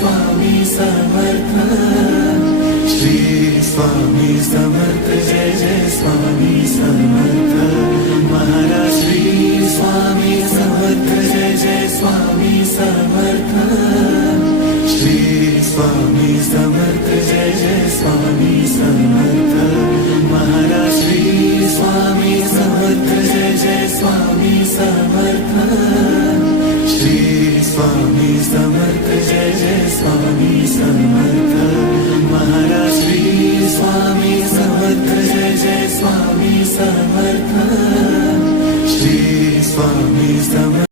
Swami Samarth, Shri Swami Samarth, Jai Jai Swami Samarth Maharaj, Shri Swami Samarth, Jai Jai Swami Samarth, Shri Swami Samarth, Jai Jai Swami Samarth Maharaj, Shri Swami Samarth, Jai Jai Swami Samarth, Shri Swami Samarth, Jai Jai Swami Samarth Maharaj, Shri Swami Samarth, Jai Jai Swami Samarth,